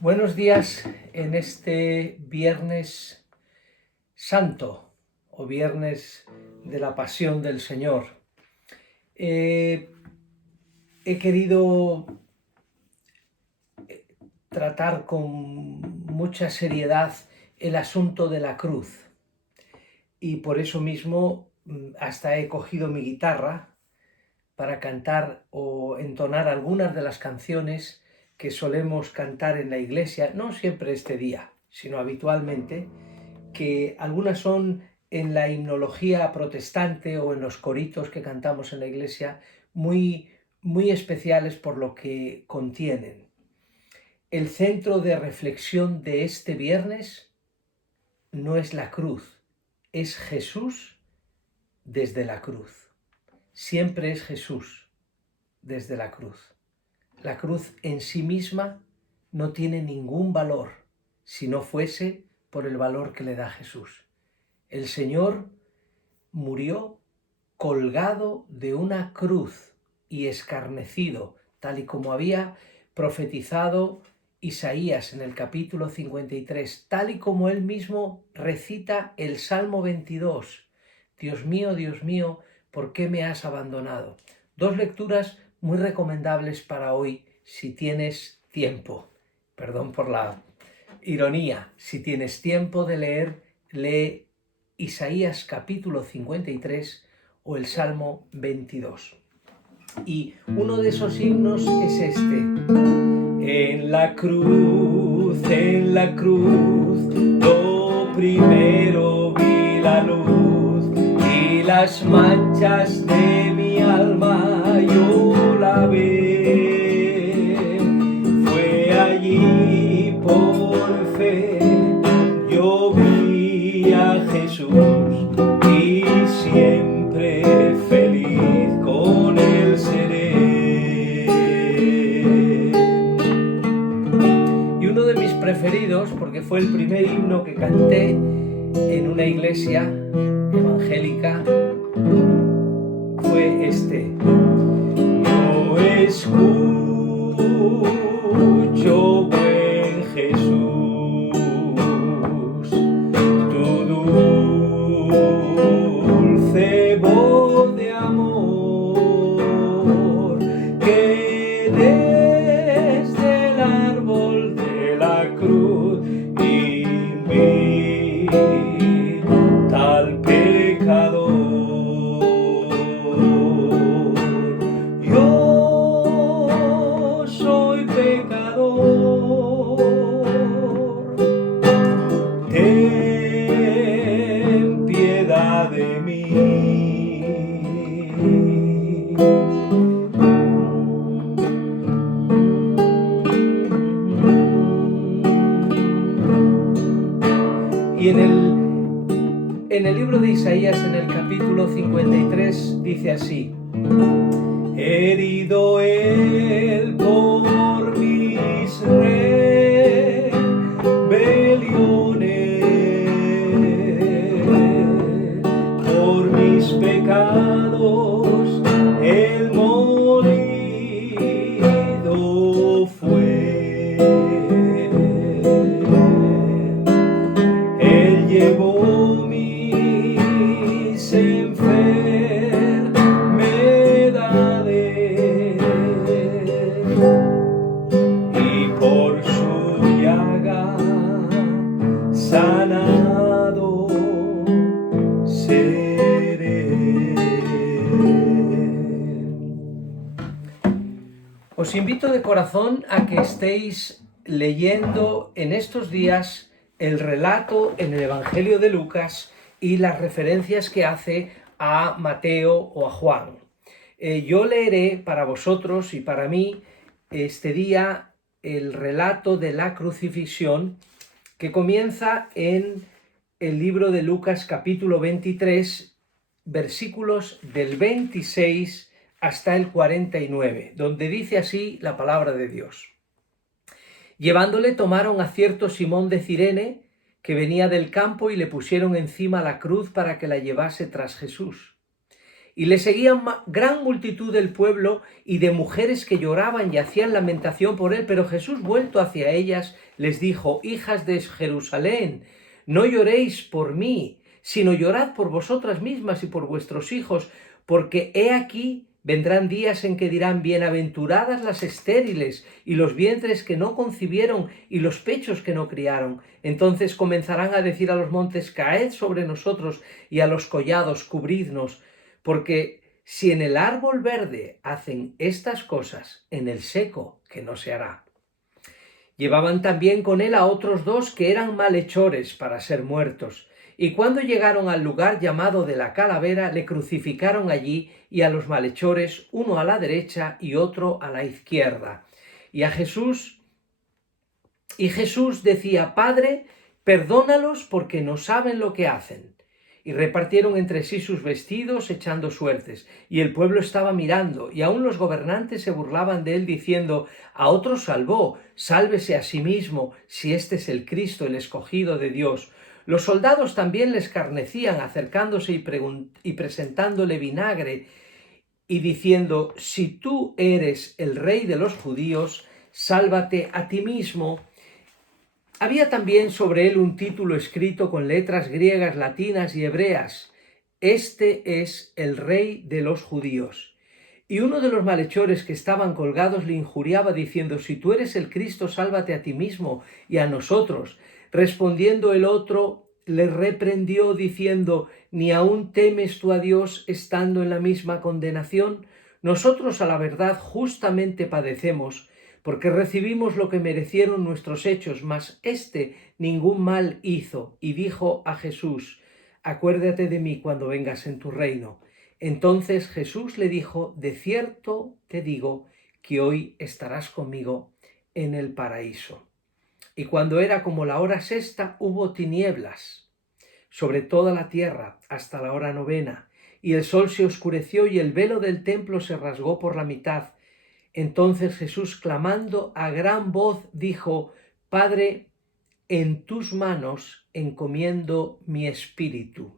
Buenos días en este Viernes Santo o Viernes de la Pasión del Señor. He querido tratar con mucha seriedad el asunto de la cruz y por eso mismo hasta he cogido mi guitarra para cantar o entonar algunas de las canciones que solemos cantar en la iglesia, no siempre este día, sino habitualmente, que algunas son en la himnología protestante o en los coritos que cantamos en la iglesia, muy especiales por lo que contienen. El centro de reflexión de este viernes no es la cruz, es Jesús desde la cruz. Siempre es Jesús desde la cruz. La cruz en sí misma no tiene ningún valor si no fuese por el valor que le da Jesús. El Señor murió colgado de una cruz y escarnecido, tal y como había profetizado Isaías en el capítulo 53, tal y como él mismo recita el Salmo 22. Dios mío, ¿por qué me has abandonado? Dos lecturas muy recomendables para hoy, si tienes tiempo. Perdón por la ironía. Si tienes tiempo de leer, lee Isaías capítulo 53 o el Salmo 22. Y uno de esos himnos es este. En la cruz, lo primero vi la luz y las manchas de mi alma yo la vi. Fue allí por fe, yo vi a Jesús y siempre feliz con él seré. Y uno de mis preferidos, porque fue el primer himno que canté en una iglesia evangélica, fue este. Yo escucho, buen Jesús, tu dulce voz de amor, que desde el árbol de la cruz invita al pecador. Yo soy pecador, ten piedad de mí. Y en el libro de Isaías, en el capítulo 53, dice así: herido él por mis rebeliones, por mis pecados, él molido fue. Él llevó mis enfermedades y por su llaga sanado seré. Os invito de corazón a que estéis leyendo en estos días el relato en el Evangelio de Lucas y las referencias que hace a Mateo o a Juan. Yo leeré para vosotros y para mí este día el relato de la crucifixión que comienza en el libro de Lucas capítulo 23, versículos del 26 hasta el 49, donde dice así la palabra de Dios. Llevándole tomaron a cierto Simón de Cirene, que venía del campo, y le pusieron encima la cruz para que la llevase tras Jesús. Y le seguían gran multitud del pueblo y de mujeres que lloraban y hacían lamentación por él. Pero Jesús, vuelto hacia ellas, les dijo: hijas de Jerusalén, no lloréis por mí, sino llorad por vosotras mismas y por vuestros hijos, porque he aquí vendrán días en que dirán: bienaventuradas las estériles y los vientres que no concibieron y los pechos que no criaron. Entonces comenzarán a decir a los montes: caed sobre nosotros, y a los collados: cubridnos. Porque si en el árbol verde hacen estas cosas, en el seco, ¿qué no se hará? Llevaban también con él a otros dos que eran malhechores para ser muertos. Y cuando llegaron al lugar llamado de la Calavera, le crucificaron allí, y a los malhechores, uno a la derecha y otro a la izquierda. Y Jesús decía: Padre, perdónalos, porque no saben lo que hacen. Y repartieron entre sí sus vestidos, echando suertes. Y el pueblo estaba mirando, y aun los gobernantes se burlaban de él, diciendo: a otros salvó, sálvese a sí mismo, si este es el Cristo, el escogido de Dios. Los soldados también le escarnecían, acercándose y presentándole vinagre, y diciendo: si tú eres el rey de los judíos, sálvate a ti mismo. Había también sobre él un título escrito con letras griegas, latinas y hebreas: este es el Rey de los judíos. Y uno de los malhechores que estaban colgados le injuriaba, diciendo: si tú eres el Cristo, sálvate a ti mismo y a nosotros. Respondiendo el otro, le reprendió, diciendo: ¿ni aún temes tú a Dios, estando en la misma condenación? Nosotros, a la verdad, justamente padecemos, porque recibimos lo que merecieron nuestros hechos, mas éste ningún mal hizo. Y dijo a Jesús: acuérdate de mí cuando vengas en tu reino. Entonces Jesús le dijo: de cierto te digo que hoy estarás conmigo en el paraíso. Y cuando era como la hora sexta, hubo tinieblas sobre toda la tierra hasta la hora novena, y el sol se oscureció y el velo del templo se rasgó por la mitad. Entonces Jesús, clamando a gran voz, dijo: Padre, en tus manos encomiendo mi espíritu.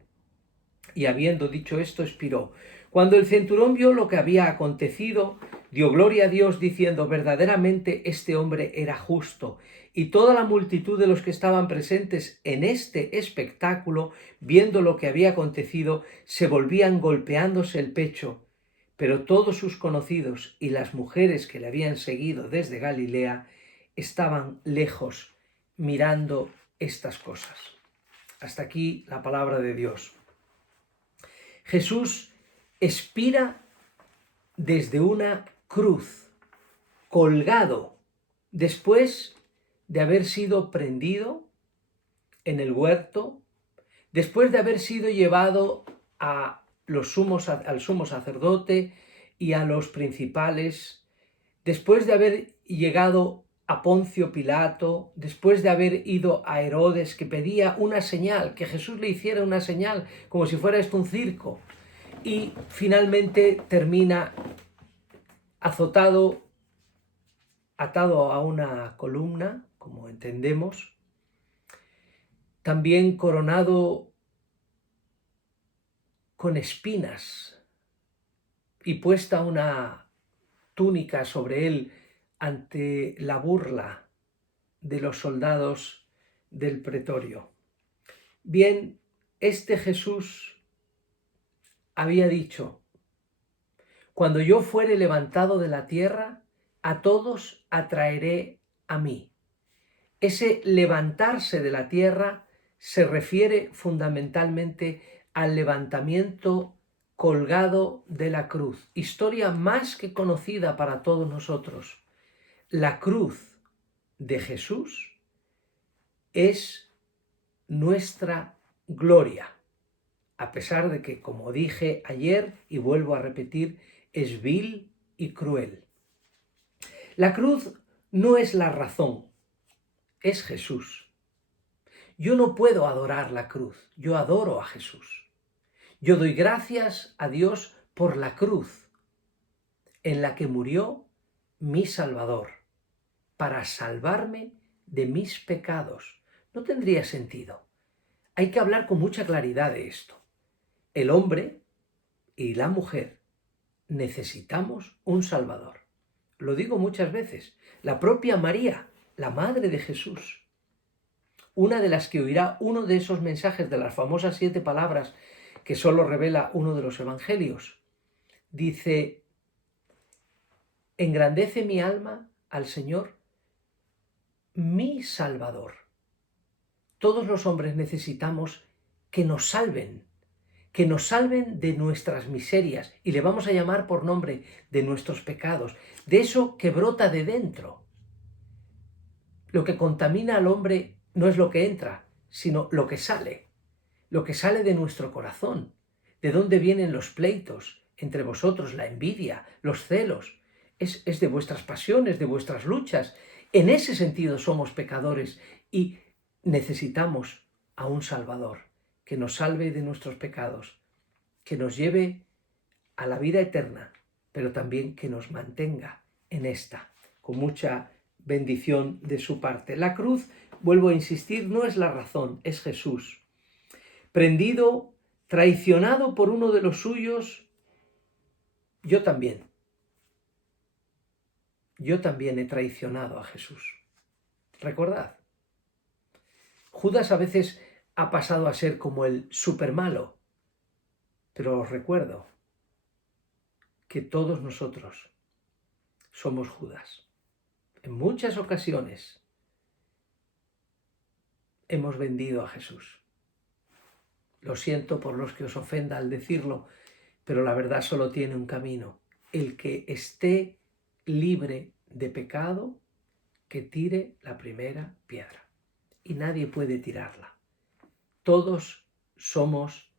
Y habiendo dicho esto, expiró. Cuando el centurión vio lo que había acontecido, dio gloria a Dios, diciendo: verdaderamente este hombre era justo. Y toda la multitud de los que estaban presentes en este espectáculo, viendo lo que había acontecido, se volvían golpeándose el pecho. Pero todos sus conocidos y las mujeres que le habían seguido desde Galilea estaban lejos, mirando estas cosas. Hasta aquí la palabra de Dios. Jesús expira desde una cruz, colgado, después de haber sido prendido en el huerto, después de haber sido llevado al sumo sacerdote y a los principales, después de haber llegado a Poncio Pilato, después de haber ido a Herodes, que pedía una señal, que Jesús le hiciera una señal, como si fuera esto un circo, y finalmente termina azotado, atado a una columna, como entendemos, también coronado con espinas y puesta una túnica sobre él ante la burla de los soldados del pretorio. Bien, este Jesús había dicho: cuando yo fuere levantado de la tierra, a todos atraeré a mí. Ese levantarse de la tierra se refiere fundamentalmente al levantamiento colgado de la cruz, historia más que conocida para todos nosotros. La cruz de Jesús es nuestra gloria, a pesar de que, como dije ayer y vuelvo a repetir, es vil y cruel. La cruz no es la razón, es Jesús. Yo no puedo adorar la cruz, yo adoro a Jesús. Yo doy gracias a Dios por la cruz en la que murió mi Salvador, para salvarme de mis pecados. No tendría sentido. Hay que hablar con mucha claridad de esto. El hombre y la mujer necesitamos un Salvador. Lo digo muchas veces. La propia María, la madre de Jesús, una de las que oirá uno de esos mensajes de las famosas 7 palabras que solo revela uno de los evangelios, dice: engrandece mi alma al Señor, mi Salvador. Todos los hombres necesitamos que nos salven de nuestras miserias, y le vamos a llamar por nombre, de nuestros pecados, de eso que brota de dentro. Lo que contamina al hombre no es lo que entra, sino lo que sale de nuestro corazón. ¿De dónde vienen los pleitos entre vosotros, la envidia, los celos? Es de vuestras pasiones, de vuestras luchas. En ese sentido somos pecadores y necesitamos a un Salvador que nos salve de nuestros pecados, que nos lleve a la vida eterna, pero también que nos mantenga en esta, con mucha bendición de su parte. La cruz, vuelvo a insistir, no es la razón, es Jesús. Prendido, traicionado por uno de los suyos, yo también he traicionado a Jesús. Recordad, Judas a veces ha pasado a ser como el supermalo, pero os recuerdo que todos nosotros somos Judas. En muchas ocasiones hemos vendido a Jesús. Lo siento por los que os ofenda al decirlo, pero la verdad solo tiene un camino. El que esté libre de pecado, que tire la primera piedra. Y nadie puede tirarla. Todos somos,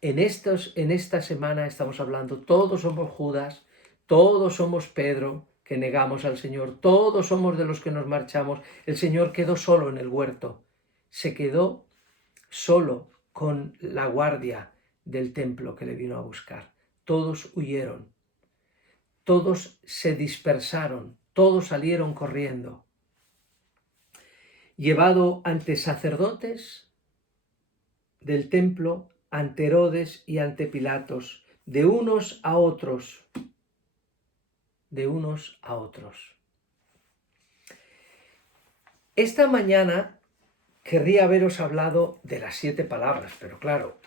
en esta semana estamos hablando, todos somos Judas, todos somos Pedro, que negamos al Señor, todos somos de los que nos marchamos. El Señor quedó solo en el huerto, se quedó solo con la guardia del templo que le vino a buscar. Todos huyeron, todos se dispersaron, todos salieron corriendo. Llevado ante sacerdotes del templo, ante Herodes y ante Pilatos, de unos a otros. Esta mañana querría haberos hablado de las 7 palabras, pero claro,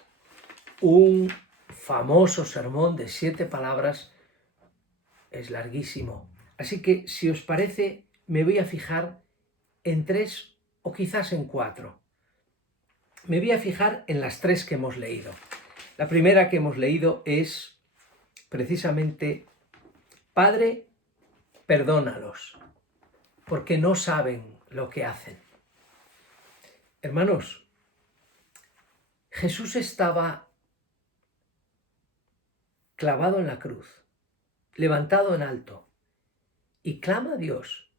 un famoso sermón de 7 palabras es larguísimo. Así que, si os parece, me voy a fijar en 3 o quizás en 4. Me voy a fijar en las 3 que hemos leído. La primera que hemos leído es precisamente: Padre, perdónalos, porque no saben lo que hacen. Hermanos, Jesús estaba clavado en la cruz, levantado en alto, y clama a Dios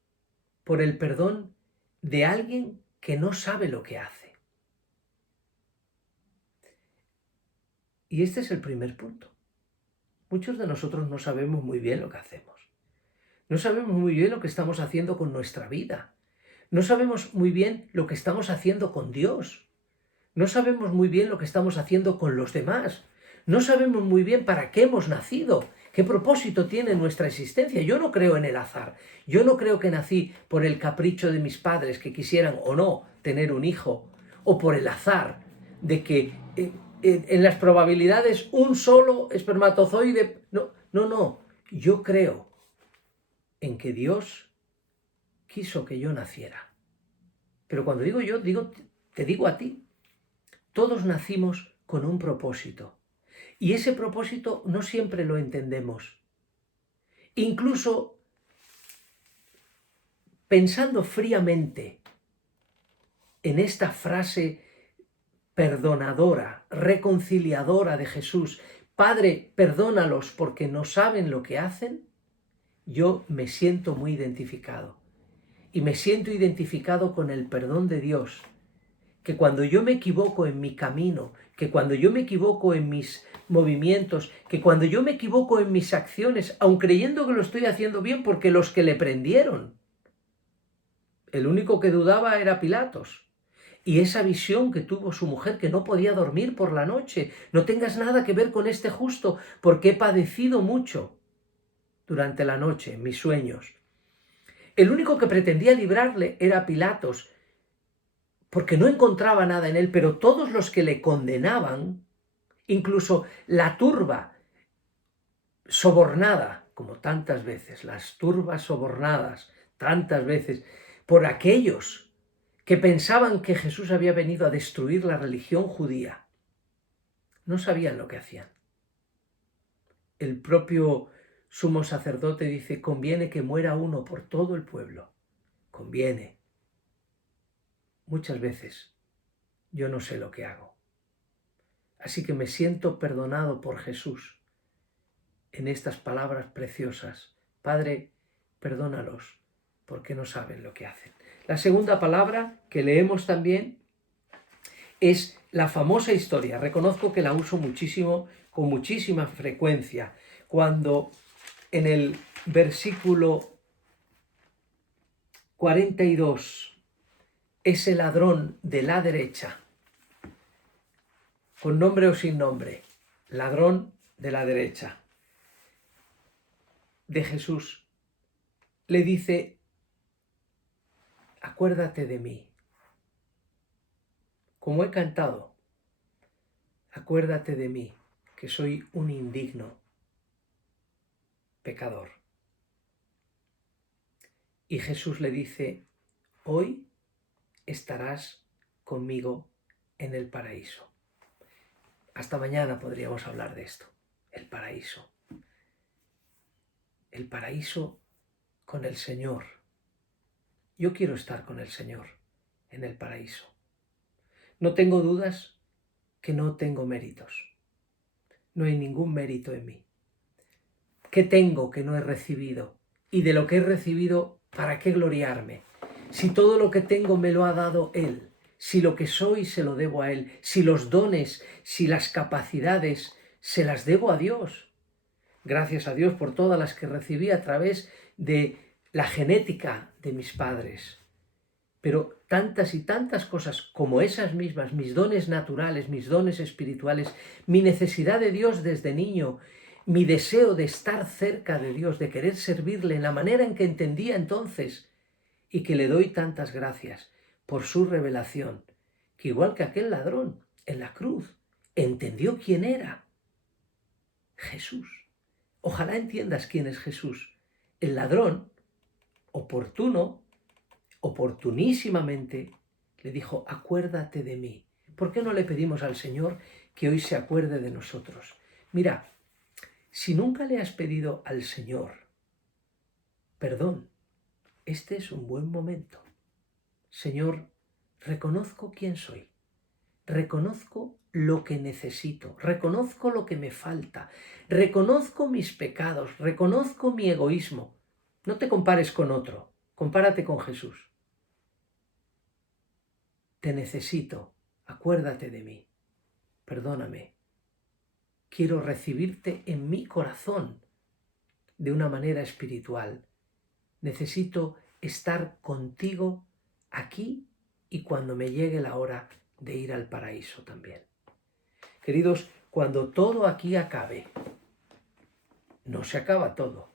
por el perdón de alguien que no sabe lo que hace. Y este es el primer punto. Muchos de nosotros no sabemos muy bien lo que hacemos. No sabemos muy bien lo que estamos haciendo con nuestra vida. No sabemos muy bien lo que estamos haciendo con Dios. No sabemos muy bien lo que estamos haciendo con los demás. No sabemos muy bien para qué hemos nacido, qué propósito tiene nuestra existencia. Yo no creo en el azar. Yo no creo que nací por el capricho de mis padres que quisieran o no tener un hijo, o por el azar de que en las probabilidades un solo espermatozoide. No. Yo creo en que Dios quiso que yo naciera. Pero cuando digo yo, te digo a ti. Todos nacimos con un propósito. Y ese propósito no siempre lo entendemos. Incluso pensando fríamente en esta frase perdonadora, reconciliadora de Jesús: Padre, perdónalos porque no saben lo que hacen, yo me siento muy identificado. Y me siento identificado con el perdón de Dios, que cuando yo me equivoco en mi camino, que cuando yo me equivoco en mis movimientos, que cuando yo me equivoco en mis acciones, aun creyendo que lo estoy haciendo bien, porque los que le prendieron, el único que dudaba era Pilatos. Y esa visión que tuvo su mujer, que no podía dormir por la noche, no tengas nada que ver con este justo, porque he padecido mucho durante la noche en mis sueños. El único que pretendía librarle era Pilatos, porque no encontraba nada en él, pero todos los que le condenaban, incluso la turba sobornada, como tantas veces, las turbas sobornadas, tantas veces, por aquellos que pensaban que Jesús había venido a destruir la religión judía, no sabían lo que hacían. El propio sumo sacerdote dice, conviene que muera uno por todo el pueblo, conviene. Muchas veces yo no sé lo que hago. Así que me siento perdonado por Jesús en estas palabras preciosas. Padre, perdónalos porque no saben lo que hacen. La segunda palabra que leemos también es la famosa historia. Reconozco que la uso muchísimo, con muchísima frecuencia, cuando en el versículo 42, ese ladrón de la derecha, con nombre o sin nombre, ladrón de la derecha, de Jesús, le dice, acuérdate de mí. Como he cantado, acuérdate de mí, que soy un indigno pecador. Y Jesús le dice, hoy estarás conmigo en el paraíso. Hasta mañana podríamos hablar de esto, el paraíso. El paraíso con el Señor. Yo quiero estar con el Señor en el paraíso. No tengo dudas que no tengo méritos. No hay ningún mérito en mí. ¿Qué tengo que no he recibido? Y de lo que he recibido, ¿para qué gloriarme? Si todo lo que tengo me lo ha dado Él, si lo que soy se lo debo a Él, si los dones, si las capacidades se las debo a Dios. Gracias a Dios por todas las que recibí a través de la genética de mis padres. Pero tantas y tantas cosas como esas mismas, mis dones naturales, mis dones espirituales, mi necesidad de Dios desde niño, mi deseo de estar cerca de Dios, de querer servirle en la manera en que entendía entonces, y que le doy tantas gracias por su revelación, que igual que aquel ladrón en la cruz, entendió quién era Jesús. Ojalá entiendas quién es Jesús. El ladrón, oportunísimamente, le dijo, acuérdate de mí. ¿Por qué no le pedimos al Señor que hoy se acuerde de nosotros? Mira, si nunca le has pedido al Señor perdón, este es un buen momento. Señor, reconozco quién soy. Reconozco lo que necesito, reconozco lo que me falta, reconozco mis pecados, reconozco mi egoísmo. No te compares con otro, compárate con Jesús. Te necesito, acuérdate de mí, perdóname. Quiero recibirte en mi corazón de una manera espiritual. Necesito estar contigo aquí y cuando me llegue la hora de ir al paraíso también. Queridos, cuando todo aquí acabe, no se acaba todo.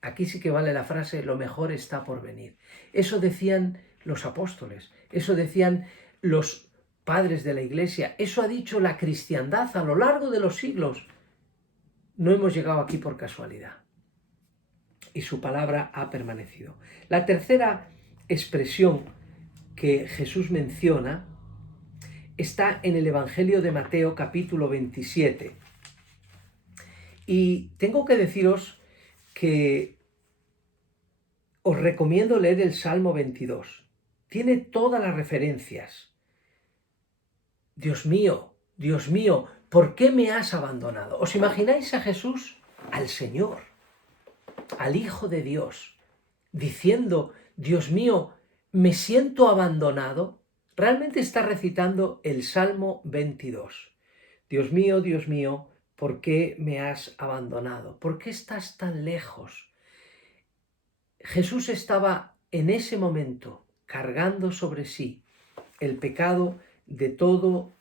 Aquí sí que vale la frase, lo mejor está por venir. Eso decían los apóstoles, eso decían los padres de la Iglesia, eso ha dicho la cristiandad a lo largo de los siglos. No hemos llegado aquí por casualidad. Y su palabra ha permanecido. La tercera expresión que Jesús menciona está en el Evangelio de Mateo capítulo 27. Y tengo que deciros que os recomiendo leer el Salmo 22. Tiene todas las referencias. Dios mío, ¿por qué me has abandonado? ¿Os imagináis a Jesús, al Señor, al Hijo de Dios, diciendo, Dios mío, me siento abandonado? Realmente está recitando el Salmo 22. Dios mío, ¿por qué me has abandonado? ¿Por qué estás tan lejos? Jesús estaba en ese momento cargando sobre sí el pecado de todo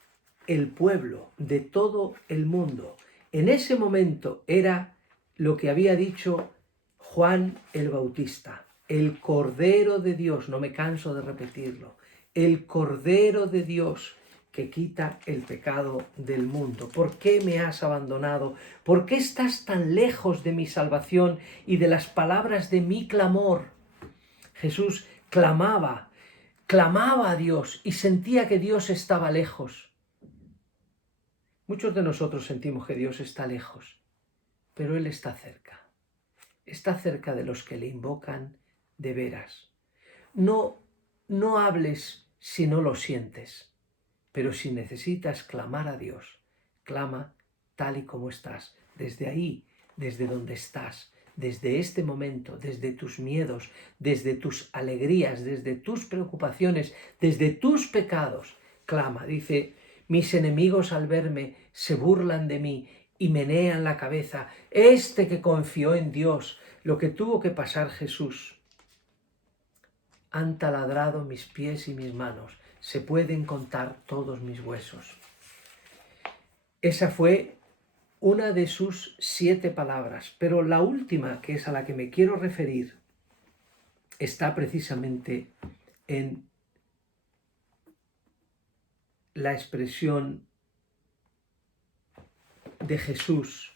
el pueblo, de todo el mundo. En ese momento era lo que había dicho Juan el Bautista, el Cordero de Dios, no me canso de repetirlo, el Cordero de Dios que quita el pecado del mundo. ¿Por qué me has abandonado? ¿Por qué estás tan lejos de mi salvación y de las palabras de mi clamor? Jesús clamaba a Dios y sentía que Dios estaba lejos. Muchos de nosotros sentimos que Dios está lejos, pero Él está cerca. Está cerca de los que le invocan de veras. No hables si no lo sientes, pero si necesitas clamar a Dios, clama tal y como estás, desde ahí, desde donde estás, desde este momento, desde tus miedos, desde tus alegrías, desde tus preocupaciones, desde tus pecados. Clama, dice, mis enemigos al verme se burlan de mí y menean la cabeza. Este que confió en Dios, lo que tuvo que pasar Jesús. Han taladrado mis pies y mis manos, se pueden contar todos mis huesos. Esa fue una de sus 7 palabras, pero la última, que es a la que me quiero referir, está precisamente en la expresión de Jesús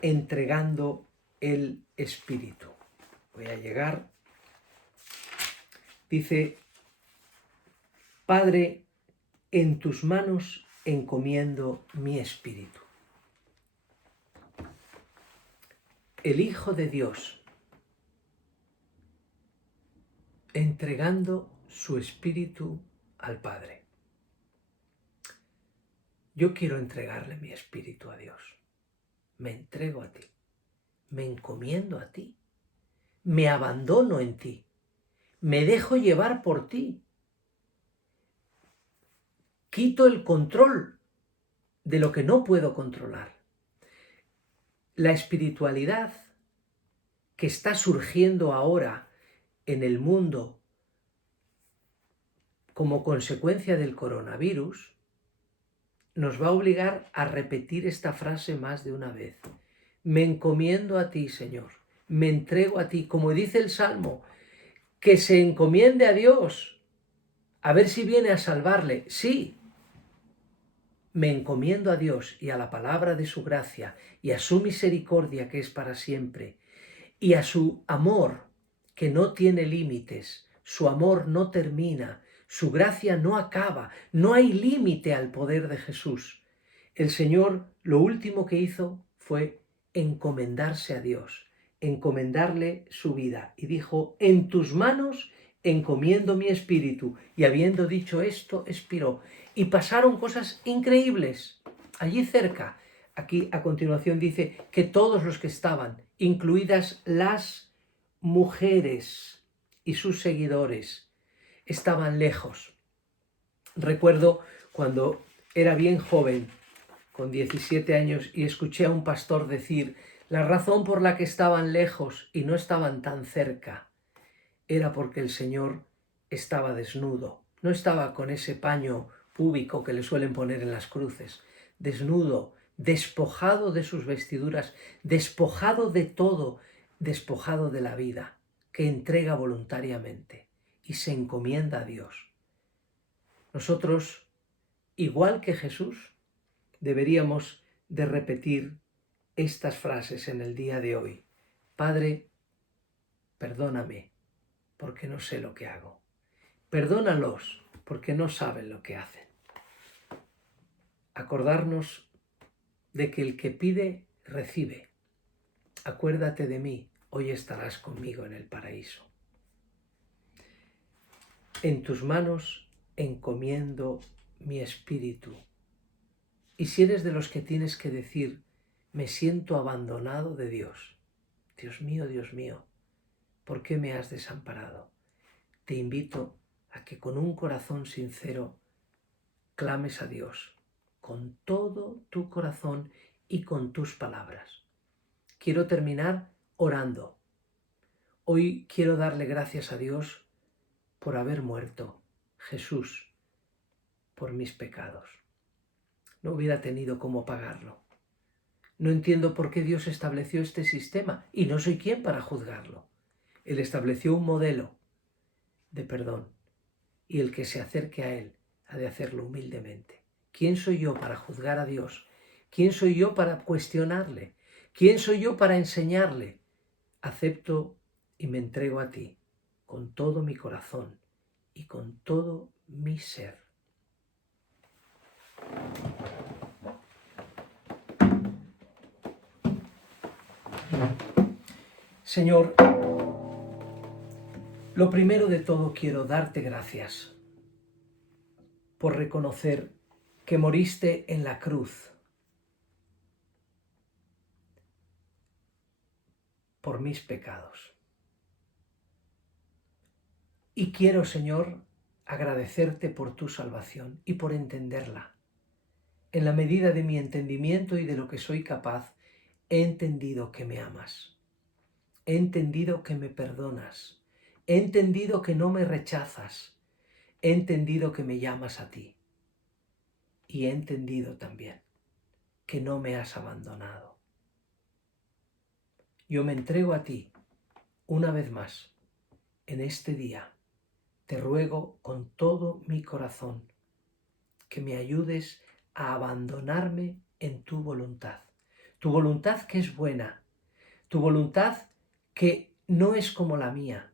entregando el Espíritu. Voy a llegar. Dice, Padre, en tus manos encomiendo mi espíritu. El Hijo de Dios entregando su espíritu al Padre. Yo quiero entregarle mi espíritu a Dios. Me entrego a ti. Me encomiendo a ti. Me abandono en ti. Me dejo llevar por ti. Quito el control de lo que no puedo controlar. La espiritualidad que está surgiendo ahora en el mundo como consecuencia del coronavirus nos va a obligar a repetir esta frase más de una vez. Me encomiendo a ti, Señor. Me entrego a ti. Como dice el Salmo, que se encomiende a Dios. A ver si viene a salvarle. Sí. Me encomiendo a Dios y a la palabra de su gracia y a su misericordia que es para siempre y a su amor que no tiene límites. Su amor no termina. Su gracia no acaba. No hay límite al poder de Jesús. El Señor lo último que hizo fue encomendarse a Dios, encomendarle su vida. Y dijo, en tus manos encomiendo mi espíritu. Y habiendo dicho esto, expiró. Y pasaron cosas increíbles allí cerca. Aquí a continuación dice que todos los que estaban, incluidas las mujeres y sus seguidores, estaban lejos. Recuerdo cuando era bien joven, con 17 años, y escuché a un pastor decir, la razón por la que estaban lejos y no estaban tan cerca era porque el Señor estaba desnudo, no estaba con ese paño púbico que le suelen poner en las cruces, desnudo, despojado de sus vestiduras, despojado de todo, despojado de la vida, que entrega voluntariamente y se encomienda a Dios. Nosotros, igual que Jesús, deberíamos de repetir estas frases en el día de hoy. Padre, perdóname porque no sé lo que hago. Perdónalos porque no saben lo que hacen. Acordarnos de que el que pide, recibe. Acuérdate de mí, hoy estarás conmigo en el paraíso. En tus manos encomiendo mi espíritu. Y si eres de los que tienes que decir, me siento abandonado de Dios, Dios mío, ¿por qué me has desamparado? Te invito a que con un corazón sincero clames a Dios, con todo tu corazón y con tus palabras. Quiero terminar orando. Hoy quiero darle gracias a Dios por haber muerto Jesús por mis pecados. No hubiera tenido cómo pagarlo. No entiendo por qué Dios estableció este sistema y no soy quien para juzgarlo. Él estableció un modelo de perdón y el que se acerque a Él ha de hacerlo humildemente. ¿Quién soy yo para juzgar a Dios? ¿Quién soy yo para cuestionarle? ¿Quién soy yo para enseñarle? Acepto y me entrego a ti con todo mi corazón y con todo mi ser. Señor, lo primero de todo quiero darte gracias por reconocer que moriste en la cruz por mis pecados. Y quiero, Señor, agradecerte por tu salvación y por entenderla. En la medida de mi entendimiento y de lo que soy capaz, he entendido que me amas. He entendido que me perdonas. He entendido que no me rechazas. He entendido que me llamas a ti. Y he entendido también que no me has abandonado. Yo me entrego a ti una vez más en este día. Te ruego con todo mi corazón que me ayudes a abandonarme en tu voluntad que es buena, tu voluntad que no es como la mía.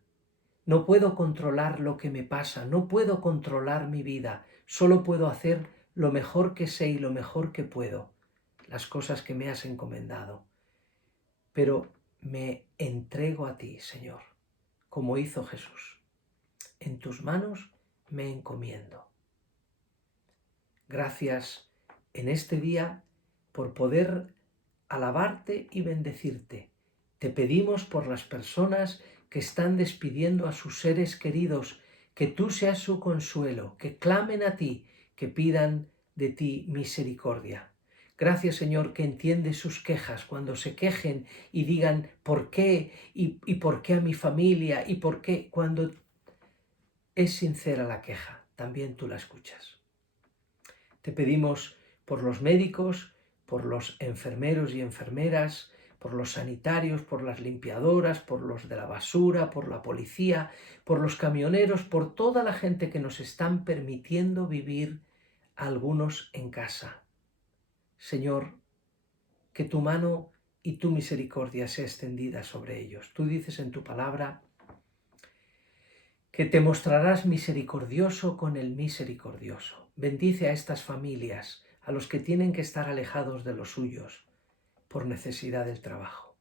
No puedo controlar lo que me pasa, no puedo controlar mi vida, solo puedo hacer lo mejor que sé y lo mejor que puedo, las cosas que me has encomendado. Pero me entrego a ti, Señor, como hizo Jesús. En tus manos me encomiendo. Gracias en este día por poder alabarte y bendecirte. Te pedimos por las personas que están despidiendo a sus seres queridos, que tú seas su consuelo, que clamen a ti, que pidan de ti misericordia. Gracias, Señor, que entiendes sus quejas cuando se quejen y digan ¿por qué? ¿Y por qué a mi familia? ¿Y por qué? Cuando es sincera la queja, también tú la escuchas. Te pedimos por los médicos, por los enfermeros y enfermeras, por los sanitarios, por las limpiadoras, por los de la basura, por la policía, por los camioneros, por toda la gente que nos están permitiendo vivir algunos en casa. Señor, que tu mano y tu misericordia sea extendida sobre ellos. Tú dices en tu palabra que te mostrarás misericordioso con el misericordioso. Bendice a estas familias, a los que tienen que estar alejados de los suyos por necesidad del trabajo.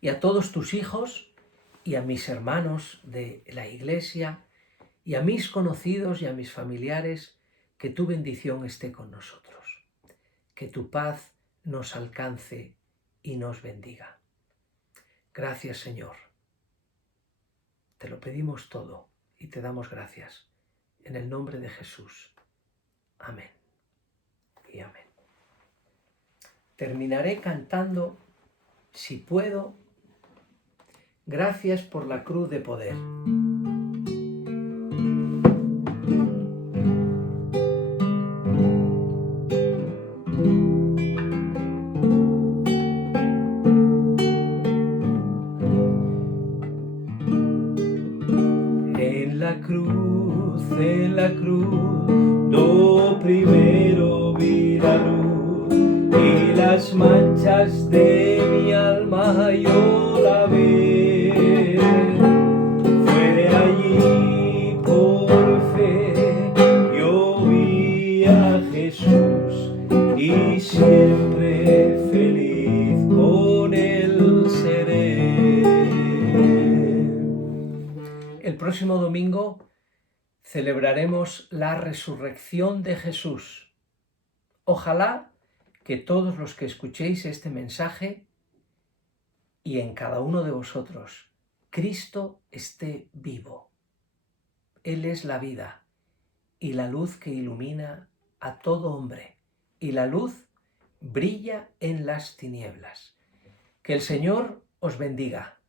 Y a todos tus hijos y a mis hermanos de la iglesia y a mis conocidos y a mis familiares, que tu bendición esté con nosotros. Que tu paz nos alcance y nos bendiga. Gracias, Señor. Te lo pedimos todo y te damos gracias. En el nombre de Jesús. Amén y amén. Terminaré cantando, si puedo, gracias por la cruz de poder. En la cruz, lo primero vi la luz y las manchas de mi alma yo la vi. Fue allí por fe, yo vi a Jesús y siempre feliz con él seré. El próximo domingo celebraremos la resurrección de Jesús. Ojalá que todos los que escuchéis este mensaje y en cada uno de vosotros, Cristo esté vivo. Él es la vida y la luz que ilumina a todo hombre, y la luz brilla en las tinieblas. Que el Señor os bendiga.